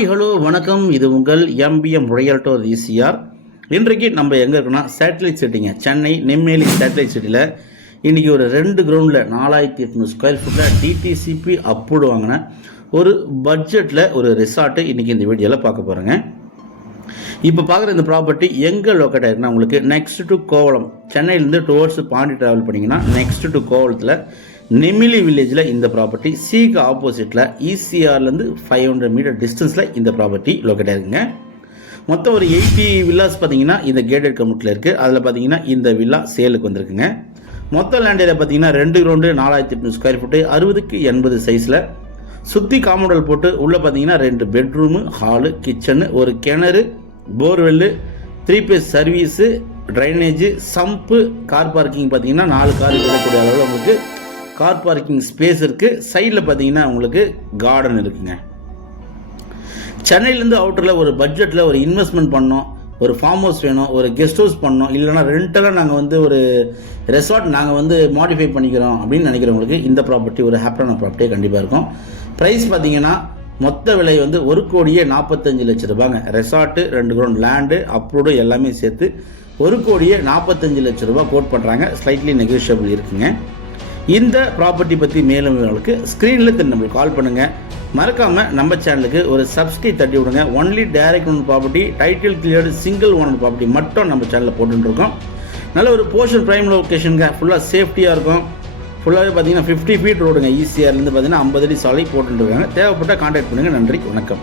Hi hello வணக்கம். இது உங்கள் எம்பிஎம் ரியல்டோ ஈசிஆர். இன்றைக்கு நம்ம எங்கே இருக்கோன்னா சேட்டலைட் சிட்டிங்க, சென்னை நெம்மேலி சேட்டலைட் சிட்டியில் இன்றைக்கி ஒரு 2 கிரவுண்டில் 4800 ஸ்கொயர் ஃபுட்டில் டிடிசிபி அப்ரூவ்டு வாங்கின ஒரு பட்ஜெட்டில் ஒரு ரிசார்ட்டு இன்றைக்கி இந்த வீடியோவில் பார்க்க போகிறேங்க. இப்போ பார்க்குற இந்த ப்ராப்பர்ட்டி எங்கே லொக்கேட் ஆகிருக்குன்னா உங்களுக்கு நெக்ஸ்ட் டு கோவளம், சென்னையிலேருந்து டுவோர்ட்ஸ் பாண்டி ட்ராவல் பண்ணிங்கன்னா நெக்ஸ்ட் டு கோவளத்தில் நெமிலி வில்லேஜில் இந்த ப்ராப்பர்ட்டி, சிக்கு ஆப்போசிட்டில் இசிஆர்லேருந்து 500 மீட்டர் டிஸ்டன்ஸில் இந்த ப்ராப்பர்ட்டி லொக்கேட் ஆகிருக்குங்க. மொத்தம் ஒரு 80 வில்லாஸ் பார்த்தீங்கன்னா இந்த கேட்டட் கம்யூனிட்டியில் இருக்குது. அதில் பார்த்தீங்கன்னா இந்த வில்லா சேலுக்கு வந்திருக்குங்க. மொத்த லேண்ட் ஏரியா பார்த்தீங்கன்னா 2 கிரவுண்டு 4800 ஸ்கொயர் ஃபுட்டு 60க்கு 80 சைஸில் சுற்றி காம்பவுண்டல் போட்டு உள்ளே பார்த்தீங்கன்னா 2 பெட்ரூமு, ஹாலு, கிச்சனு, ஒரு கிணறு, போர்வெல்லு, 3 பேஸ் சர்வீஸு, ட்ரைனேஜு, சம்பு, கார் பார்க்கிங் பார்த்தீங்கன்னா 4 கார் விடக்கூடிய அளவில் உங்களுக்கு கார் பார்க்கிங் ஸ்பேஸ் இருக்குது. சைடில் பார்த்தீங்கன்னா உங்களுக்கு கார்டன் இருக்குங்க. சென்னையிலேருந்து அவுட்டரில் ஒரு பட்ஜெட்டில் ஒரு இன்வெஸ்ட்மெண்ட் பண்ணோம், ஒரு ஃபார்ம் ஹவுஸ் வேணும், ஒரு கெஸ்ட் ஹவுஸ் பண்ணோம், இல்லைனா ரெண்டெல்லாம் நாங்கள் ஒரு ரெசார்ட் நாங்கள் மாடிஃபை பண்ணிக்கிறோம் அப்படின்னு நினைக்கிறவங்களுக்கு இந்த ப்ராப்பர்ட்டி ஒரு ஹாப்பியான ப்ராப்பர்ட்டியே கண்டிப்பாக இருக்கும். ப்ரைஸ் பார்த்தீங்கன்னா மொத்த விலை 1,45,00,000 ரூபாங்க. ரெசார்ட்டு, 2 கிரவுண்ட் லேண்டு, அப்ரூவ்டு எல்லாமே சேர்த்து 1,45,00,000 ரூபா கோட் பண்ணுறாங்க. ஸ்லைட்லி நெகோஷியபிள் இருக்குங்க. இந்த ப்ராப்பர்ட்டி பற்றி மேலும் உங்களுக்கு ஸ்க்ரீனில் நம்மளுக்கு கால் பண்ணுங்கள். மறக்காமல் நம்ம சேனலுக்கு ஒரு சப்ஸ்கிரைப் தட்டி விடுங்க. Only direct own property, title cleared, single owner property மட்டும் நம்ம சேனலில் போட்டுருக்கோம். நல்ல ஒரு போர்ஷன் ப்ரைம் லொக்கேஷனுங்க, ஃபுல்லாக சேஃப்டியாக இருக்கும். ஃபுல்லாகவே பார்த்தீங்கன்னா 50 ஃபீட் ரோடுங்க. ஈசிஆர்லேருந்து பார்த்தீங்கன்னா 50 அடி சாலை போட்டுருக்காங்க. தேவைப்பட்டால் கான்டாக்ட் பண்ணுங்கள். நன்றி, வணக்கம்.